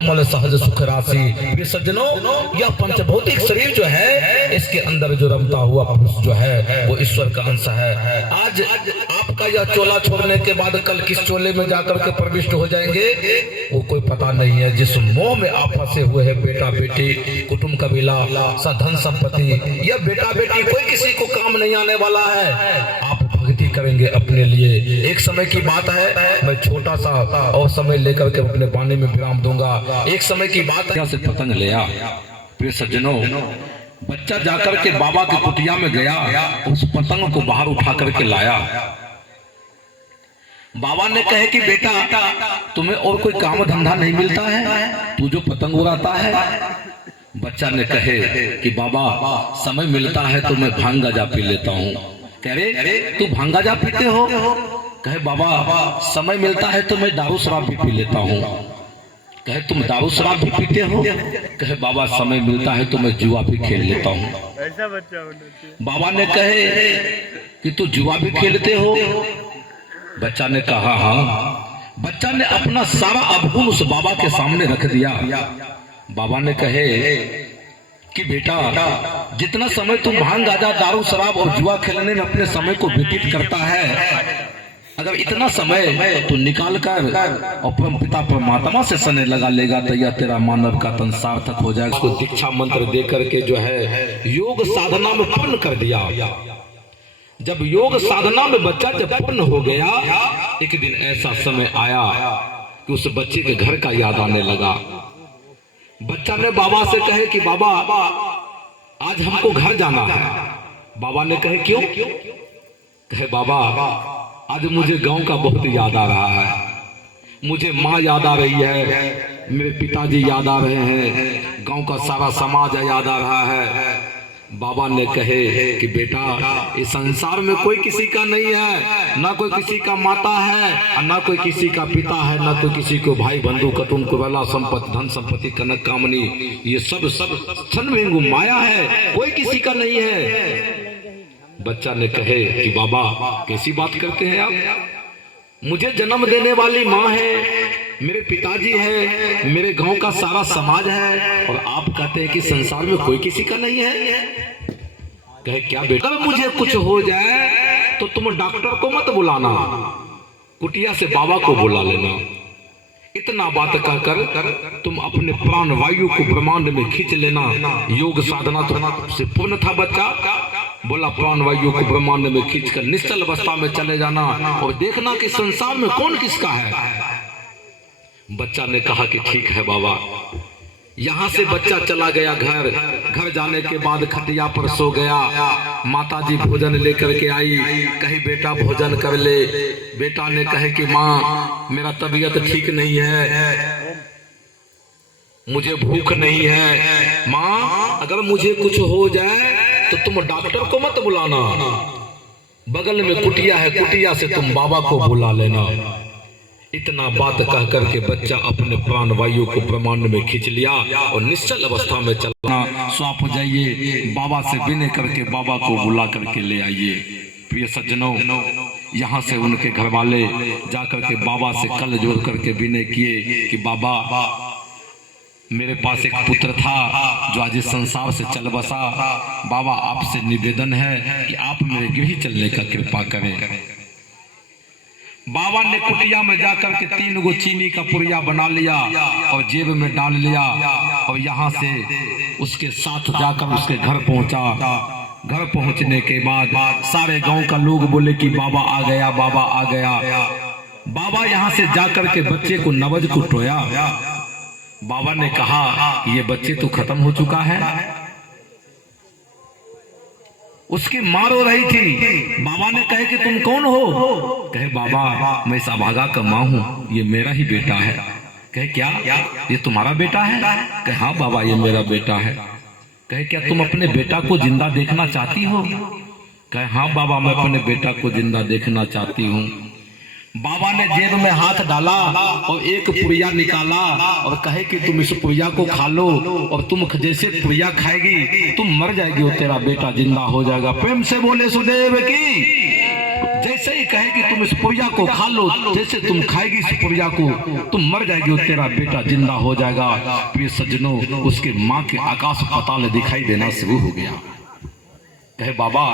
मन सहज सुख राशि। प्रिय सज्जनों, यह पंचभौतिक शरीर जो है, इसके अंदर जो रमता हुआ पुरुष जो है वो ईश्वर का अंश है। आज आपका यह चोला छोड़ने के बाद कल किस चोले में जाकर के प्रविष्ट हो जाएंगे वो कोई पता नहीं है। जिस मोह में आप फंसे हुए हैं, बेटा बेटी, कुटुंब कबीला, धन संपत्ति, यह बेटा बेटी कोई किसी को काम नहीं आने वाला है। आप भक्ति करेंगे अपने लिए। एक समय की बात है, मैं छोटा सा और समय लेकर के अपने वाणी में विराम दूंगा। एक समय की बात है, से पतंग ले आ। प्रिय सज्जनों, बच्चा जाकर के बाबा की कुटिया में गया, उस पतंग को बाहर उठा करके लाया। बाबा ने कहे कि बेटा, तुम्हें और कोई काम धंधा नहीं मिलता है, तू जो पतंग उड़ाता है। बच्चा ने कहे कि बाबा, समय मिलता है तो मैं भांग गांजा पी लेता हूँ। कह रहे, तू भांग गांजा पीते हो? कहे बाबा, समय मिलता है तो मैं दारू शराब भी पी लेता हूँ। कहे तुम दारू शराब भी पीते हो? कहे बाबा, समय मिलता है तो मैं जुआ भी खेल लेता हूँ। ऐसा बच्चा होना चाहिए। बाबा ने कहे कि तू जुआ भी खेलते हो? बच्चा ने कहा हाँ। बच्चा ने अपना सारा अवगुण उस बाबा के सामने रख दिया। बाबा ने कहे कि बेटा, जितना समय तुम भांग गांजा, दारू शराब और जुआ खेलने में अपने समय को व्यतीत करता है, अगर इतना समय तू निकाल कर और परम पिता परमात्मा से सने लगा लेगा तो यह तेरा मानव का तन सार्थक हो जाएगा। उसको दीक्षा मंत्र दे करके जो है योग साधना में पूर्ण कर दिया। जब योग साधना में बच्चा जब पूर्ण हो गया, एक दिन ऐसा समय आया कि उस बच्चे के घर का याद आने लगा। बच्चा ने बाबा से कहे कि बाबा, आज हमको घर जाना है। बाबा ने कहे क्यों? कहे बाबा, आज मुझे गांव का बहुत याद आ रहा है, मुझे माँ याद आ रही है, मेरे पिताजी याद आ रहे हैं, गांव का सारा समाज याद आ रहा है। बाबा ने कहे कि बेटा, इस संसार में कोई किसी का नहीं है, ना कोई किसी का माता है, ना कोई किसी का पिता है, ना कोई किसी को भाई बंधु कुटुंब कुबेला संपत्ति धन संपत्ति कनक कामनी, ये सब क्षण में माया है, कोई किसी का नहीं है। बच्चा ने कहे कि बाबा, कैसी बात करते हैं आप? मुझे जन्म देने वाली माँ है, मेरे पिताजी है, मेरे गांव का सारा समाज है, और आप कहते हैं कि संसार में कोई किसी का नहीं है। कहे क्या बेटा, अगर मुझे कुछ हो जाए तो तुम डॉक्टर को मत बुलाना, कुटिया से बाबा को बुला लेना। इतना बात कहकर तुम अपने प्राण वायु को ब्रह्मांड में खींच लेना। योग साधना से पूर्ण था बच्चा। बोला प्राण वायु को ब्रह्मांड में खींचकर निश्चल अवस्था में चले जाना और देखना कि संसार में कौन किसका है। बच्चा ने कहा कि ठीक है बाबा। यहाँ से बच्चा चला गया घर। घर जाने के बाद खटिया पर सो गया। माताजी भोजन लेकर के आई, कही बेटा भोजन कर ले। बेटा ने कहे कि माँ, मेरा तबीयत ठीक नहीं है, मुझे भूख नहीं है। माँ, अगर मुझे कुछ हो जाए तो तुम डॉक्टर को मत बुलाना, बगल में कुटिया है, कुटिया से तुम बाबा को बुला लेना। इतना बात कह करके बच्चा अपने प्राण वायु को ब्रह्मांड में खींच लिया और निश्चल अवस्था में चलना। स्वाप जाइए, बाबा से विनय करके बाबा को बुला करके ले आइए। प्रिय सज्जनों, यहाँ से उनके घर वाले जाकर के बाबा से कल जोड़ करके विनय किए कि बाबा, मेरे पास एक पुत्र था जो आज इस संसार से चल बसा। बाबा, आपसे निवेदन है कि आप मेरे गृह चलने का कृपा करें। बाबा ने कुटिया में जाकर के 3 गो चीनी का पुड़िया बना लिया और जेब में डाल लिया और यहाँ से उसके साथ जाकर उसके घर पहुंचा। घर पहुंचने के बाद सारे गांव का लोग बोले कि बाबा आ गया, बाबा आ गया। बाबा यहाँ से जाकर के बच्चे को नवज को टोया। बाबा ने कहा कि ये बच्चे तो खत्म हो चुका है। उसकी माँ रो रही थी। बाबा ने कहे कि तुम कौन हो? कहे बाबा, मैं सभागा का माँ हूँ, ये मेरा ही बेटा है। कहे क्या, ये तुम्हारा बेटा है? कहे हाँ बाबा, ये मेरा बेटा है। कहे क्या तुम अपने बेटा को जिंदा देखना चाहती हो? कहे हाँ बाबा, मैं अपने बेटा को जिंदा देखना चाहती हूँ। बाबा ने जेब में हाथ डाला और एक पुड़िया निकाला और कहे कि तुम इस पुड़िया को खा लो, और तुम जैसे पुड़िया खाएगी तुम मर जाएगी और तेरा बेटा जिंदा हो जाएगा। प्रेम से बोले सुदेव की जैसे ऐसे ही कहे कि तुम इस पुड़िया को खा लो, जैसे तुम खाएगी इस पुड़िया को तुम मर जाएगी और तेरा बेटा जिंदा हो जाएगा। प्रिय सज्जनों, उसके माँ के आकाश पाताल दिखाई देना शुरू हो गया। कहे बाबा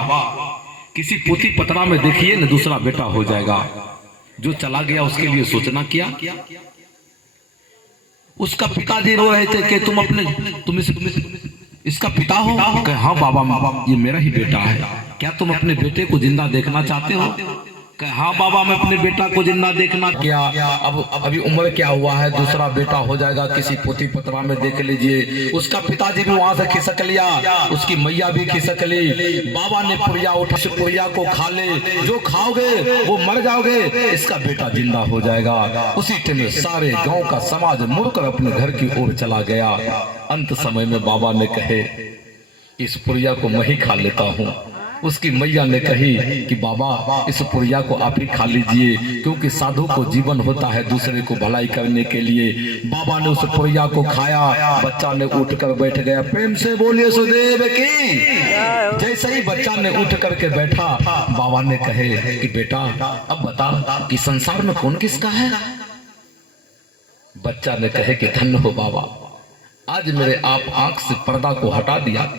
किसी पोती पतरा में देखिए न दूसरा बेटा हो जाएगा। जो चला गया उसके लिए सोचना क्या। उसका पिताजी रो रहे थे कि तुम इसका पिता हो। कहे हाँ बाबा ये मेरा ही बेटा है। क्या तुम अपने बेटे को जिंदा देखना चाहते हो। कहे हाँ बाबा मैं अपने बेटा को जिंदा देखना। क्या अब अभी उम्र क्या हुआ है, दूसरा बेटा हो जाएगा, किसी पोती पतरा में देख लीजिए। उसका पिताजी भी वहां से खिसक लिया, उसकी मैया भी खिसक ली। बाबा ने पुड़िया उठा, पुड़िया को खा ले, जो खाओगे वो मर जाओगे, इसका बेटा जिंदा हो जाएगा। उसी टाइम सारे गांव का समाज मुड़कर अपने घर की ओर चला गया। अंत समय में बाबा ने कहे इस पुड़िया को मैं ही खा लेता हूँ। उसकी मैया ने कही कि बाबा इस पुड़िया को आप ही खा लीजिए, क्योंकि साधु को जीवन होता है दूसरे को भलाई करने के लिए। बाबा ने उस पुड़िया को खाया, बच्चा ने उठकर बैठ गया। प्रेम से बोलिए सुदेव की। जैसे ही बच्चा ने उठ करके बैठा, बाबा ने कहे कि बेटा अब बता कि संसार में कौन किसका है। बच्चा ने कहे कि धन्य हो बाबा, आज मेरे आप आंख से पर्दा को हटा दिया।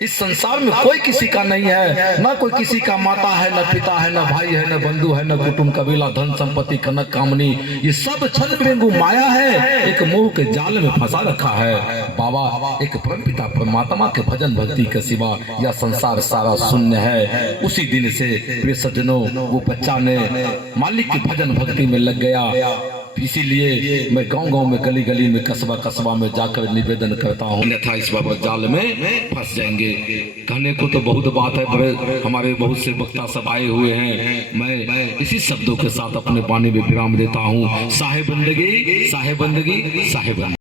इस संसार में कोई किसी का नहीं है, ना कोई किसी का माता है, न पिता है, न भाई है, न बंधु है, न कुटुंब कबीला, धन संपत्ति, कनक कामनी, ये सब छल बेंगु माया है। एक मोह के जाल में फंसा रखा है। बाबा एक परमपिता परमात्मा के भजन भक्ति के सिवा यह संसार सारा शून्य है। उसी दिन से वे सज्जनों वो बच्चा ने मालिक की भजन भक्ति में लग गया। इसीलिए मैं गांव-गांव में, गली गली में, कस्बा कस्बा में जाकर निवेदन करता हूँ, अन्यथा इस बाबा जाल में फंस जाएंगे। कहने को तो बहुत बात है, बड़े हमारे बहुत से वक्ता सब आए हुए हैं। मैं इसी शब्दों के साथ अपने वाणी में विराम देता हूँ। साहे बंदगी, साहे बंदगी, साहे बंदगी।